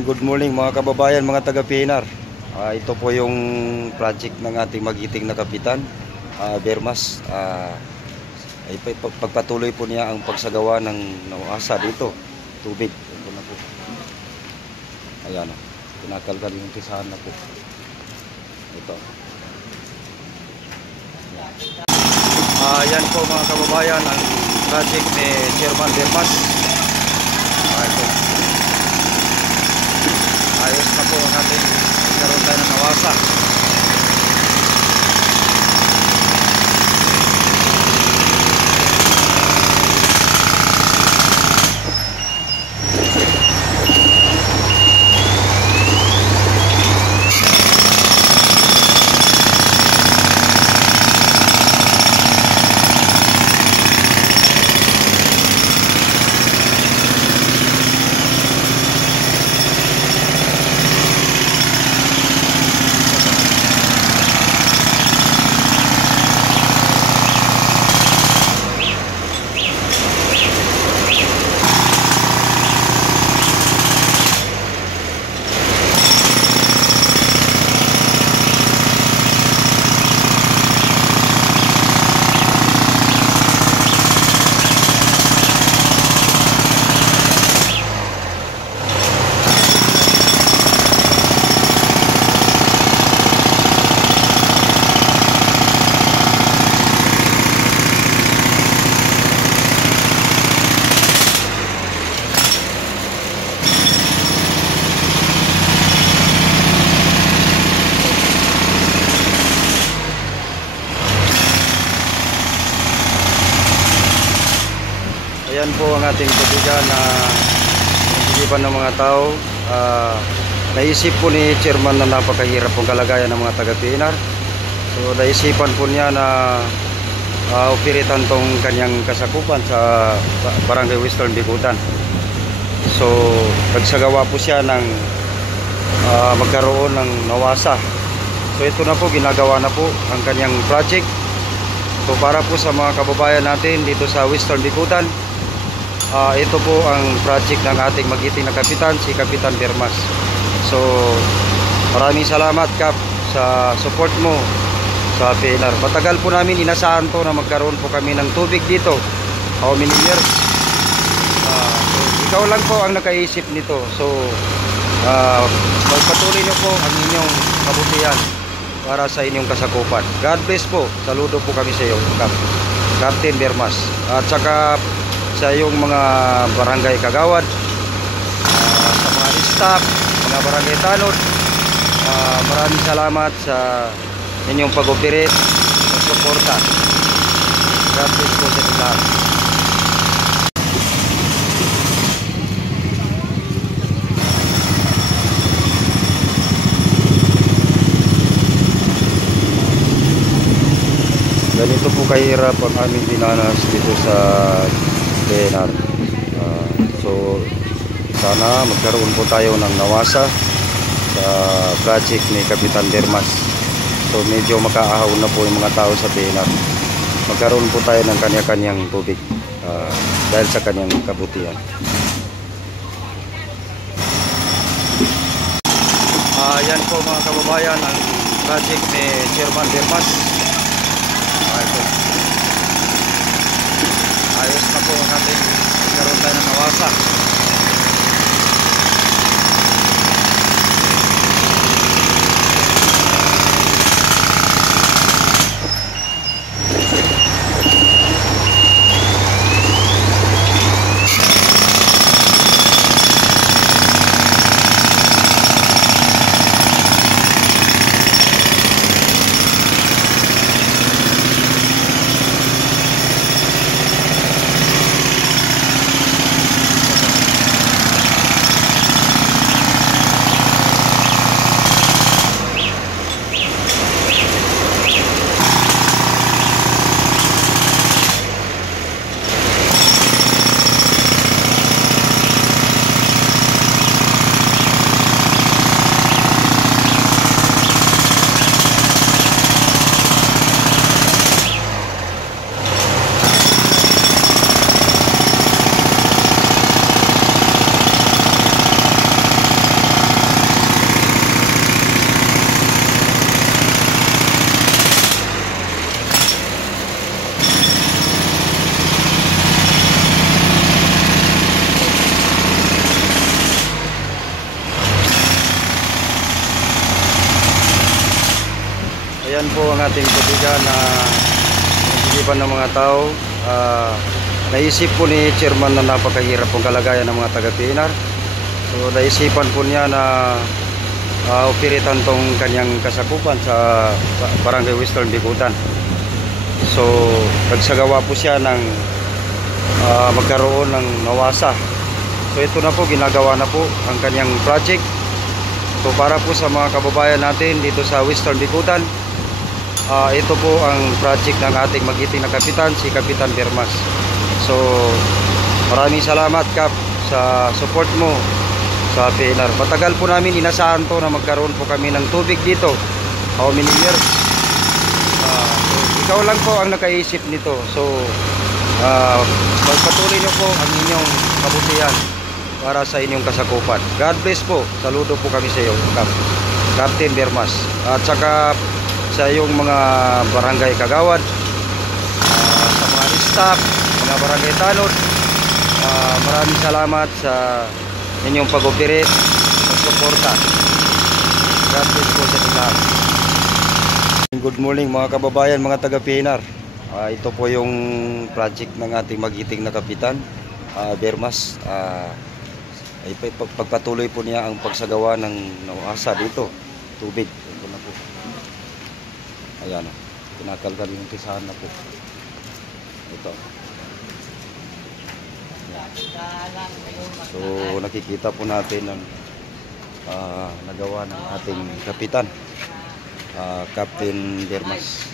Good morning mga kababayan, mga taga-PNR. Ito po yung project ng ating magiting na kapitan, Bermas. Pagpatuloy po niya ang pagsagawa ng nawasa dito, tubig. Ito na po. Ayan, pinakalkal yung tisahan na po. Ito. Yan po mga kababayan, ang project ni Chairman Bermas. Ito. Ayos na po natin, karoon tayo ng nawasa. Ayan po ang ating tubigan na isipan ng mga tao. Naisip po ni Chairman na napakahirap pong kalagayan ng mga taga-PNR. So naisipan po niya na operitan tong kanyang kasakupan sa Barangay Western Bicutan. So nagsagawa po siya ng magkaroon ng nawasa. So ito na po, ginagawa na po ang kanyang project. So para po sa mga kababayan natin dito sa Western Bicutan, ito po ang project ng ating magiting na kapitan, si Kapitan Bermas. So maraming salamat Kap sa support mo sa PNR. Matagal po namin inasahan to na magkaroon po kami ng tubig dito. How many years? So, ikaw lang po ang nakaisip nito. So pagpatuloy niyo po ang inyong kabutihan para sa inyong kasakupan. God bless po. Saludo po kami sa iyo, Kap. Captain Bermas. At saka sa iyong mga barangay kagawad, sa mga staff, mga barangay tanod, maraming salamat sa inyong pag-operate at suporta. God bless po sa lahat. Ganito po kahirap ang aming dinanas dito sa PNR. So sana magkaroon po tayo ng nawasa sa project ni Kapitan Bermas. So medyo makaahon na po yung mga tao sa PNR. Magkaroon po tayo ng kanya-kanyang tubig dahil sa kanyang kabutihan. Yan po mga kababayan, ang project ni Chairman Bermas. Ito. Ayos na po natin, karoon tayo ng nawasa. Yan po ang ating tubigan na isipan ng mga tao. Naisip po ni Chairman na napakahirap pong kalagayan ng mga taga-PNR. So naisipan po niya na operitan tong kanyang kasakupan sa Barangay Western Bicutan. So nagsagawa po siya ng magkaroon ng nawasa. So ito na po, ginagawa na po ang kanyang project. So para po sa mga kababayan natin dito sa Western Bicutan, ito po ang project ng ating magiting na kapitan, si Kapitan Bermas. So maraming salamat, Kap, sa support mo sa PNR. Matagal po namin inasahan to na magkaroon po kami ng tubig dito. How many years? So, ikaw lang po ang nakaisip nito. So pagpatuloy niyo po ang inyong kabutihan para sa inyong kasakupan. God bless po. Saludo po kami sa iyo, Captain Bermas. At saka sa iyong mga barangay kagawad, sa mga staff, mga barangay tanod, maraming salamat sa inyong pag-operate, pag-suporta. God bless po sa lahat. Good morning mga kababayan, mga taga-PNR. Ito po yung project ng ating magiting na kapitan, Bermas. Pagpatuloy po niya ang pagsagawa ng nawasa dito, tubig. Ito na po. Ayan, kinakalkal yung pisahan na po. Ito. Ayan. So nakikita po natin ang nagawa ng ating kapitan, Captain Bermas.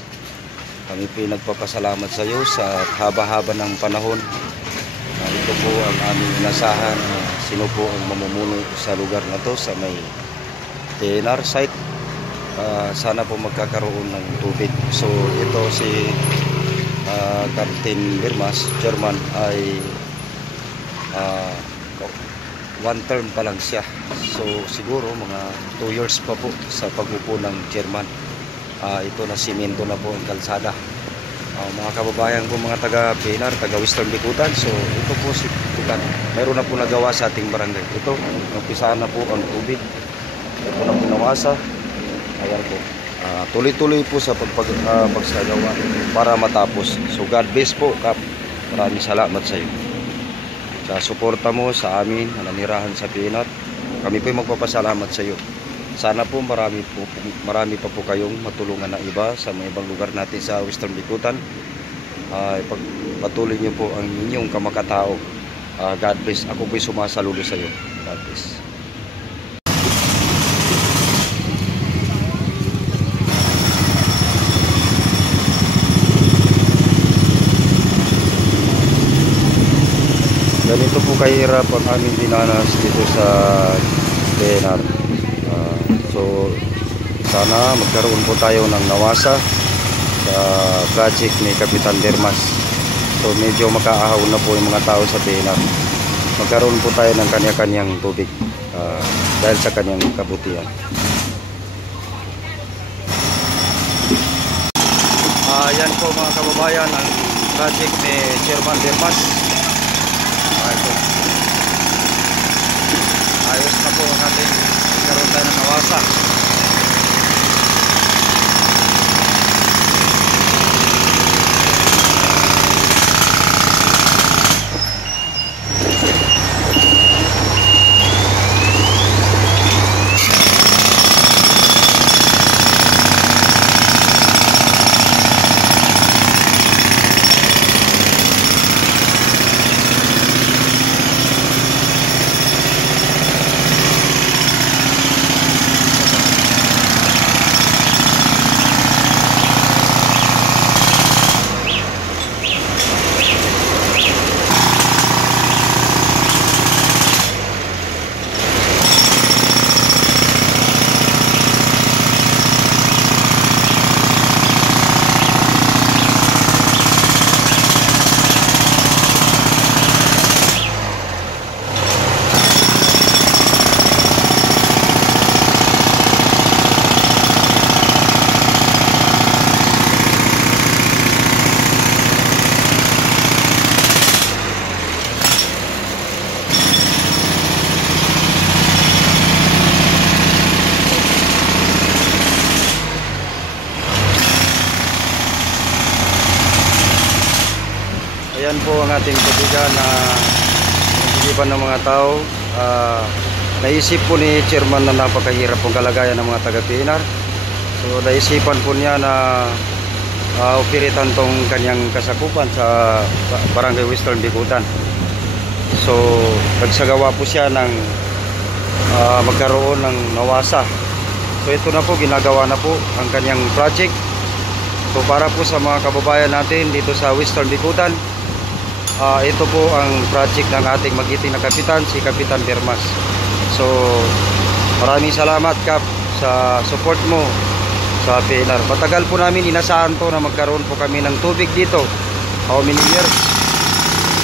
Kami po nagpapasalamat sa iyo sa haba-haba ng panahon. Ito po ang aming inasahan, sino po ang mamumuno sa lugar na to, sa may PNR site. Sana po magkakaroon ng tubig. So ito si Captain Bermas, Chairman, ay one term pa lang siya. So siguro mga 2 years pa po sa pag-upo ng Chairman. Ito na simento na po ang kalsada. Mga kababayan ko, mga taga-PNR, taga-Western Bicutan. So ito po si Bicutan. Mayroon na po nagawa sa ating barangay. Ito, umpisahan na po ang tubig. Ito na po nawasa. Ayan po. Tuloy-tuloy po sa pagsagawa para matapos. So God bless po, Kap. Maraming salamat sa iyo. Sa suporta mo sa amin, na nanirahan sa PNR. Kami po magpapasalamat sa iyo. Sana po marami pa po kayong matulungan na iba sa mga ibang lugar natin sa Western Bicutan. Patuloy niyo po ang inyong kamakatao. God bless. Ako po'y sumasaludo sa iyo. God bless. Ganito po kahirap ang aming dinanas dito sa PNR. So sana magkaroon po tayo ng nawasa sa project ni Kapitan Bermas. So medyo makaahon na po yung mga tao sa PNR. Magkaroon po tayo ng kanya-kanyang tubig dahil sa kanyang kabutihan. Yan po mga kababayan ang project ni Chairman Bermas. Ayos na po natin, magkaroon tayo ng nawasa. po ang ating tubigan na pag-iiban ng mga tao. Naisip po ni Chairman na napakahirap pong kalagayan ng mga taga-PNR. So naisipan po niya na operitan tong kanyang kasakupan sa Barangay Western Bicutan. So nagsagawa po siya ng magkaroon ng nawasa. So ito na po, ginagawa na po ang kanyang project. So para po sa mga kababayan natin dito sa Western Bicutan, ito po ang project ng ating magiting na kapitan, si Kapitan Bermas. So maraming salamat, Kap, sa support mo sa PNR. Matagal po namin inasahan to na magkaroon po kami ng tubig dito. How many years?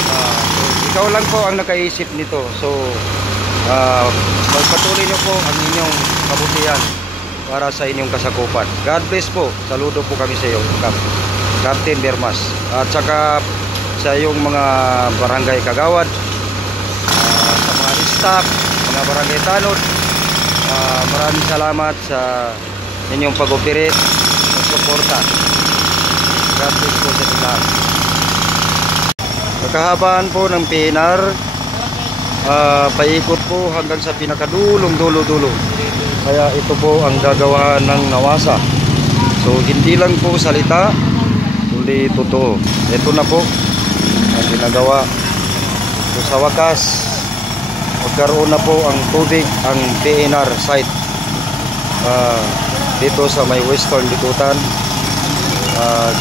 So, ikaw lang po ang nakaisip nito. So pagpatuloy niyo po ang inyong kabutihan para sa inyong kasakupan. God bless po. Saludo po kami sa iyo, Kap, Captain Bermas. At saka sa iyong mga barangay kagawad, sa mga staff, mga barangay tanod, maraming salamat sa inyong pag-operate at suporta. God bless po sa lahat. Pagkahabaan po ng PNR, paikot po hanggang sa pinakadulong dulo. Kaya ito po ang gagawa ng nawasa. So hindi lang po salita, kundi totoo. Ito na po ang ginagawa. So sa wakas, magkaroon na po ang tubig ang PNR site dito sa may Western Bicutan.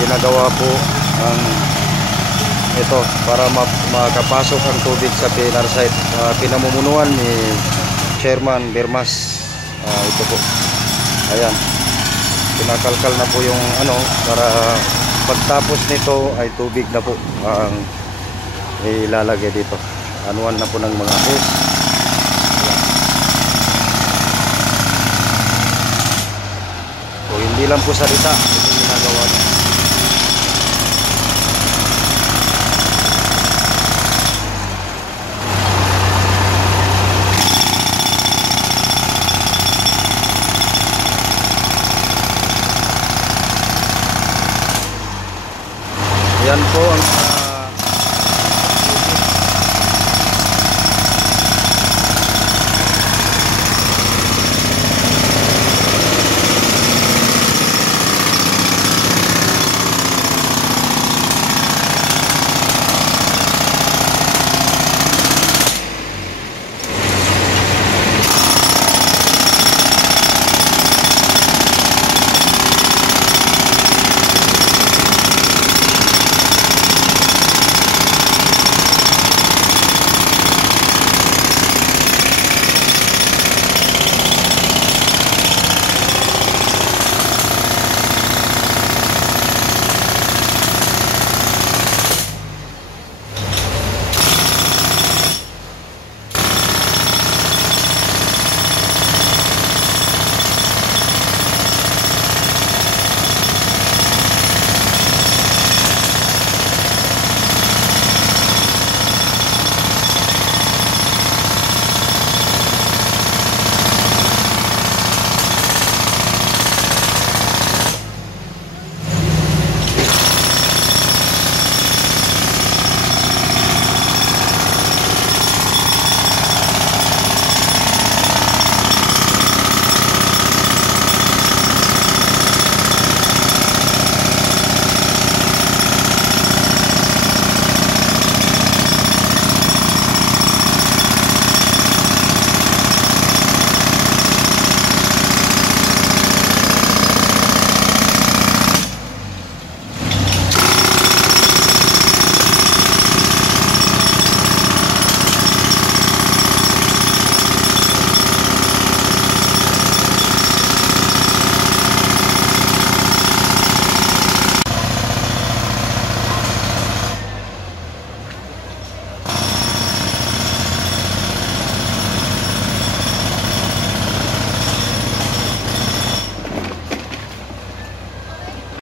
Ginagawa po ang ito para makapasok ang tubig sa PNR site. Pinamumunuan ni Chairman Bermas. Ito po, ayan, pinakalkal na po yung para pagtapos nito ay tubig na po ang ilalagay dito. Anuan na po ng mga hose. So hindi lang po salita,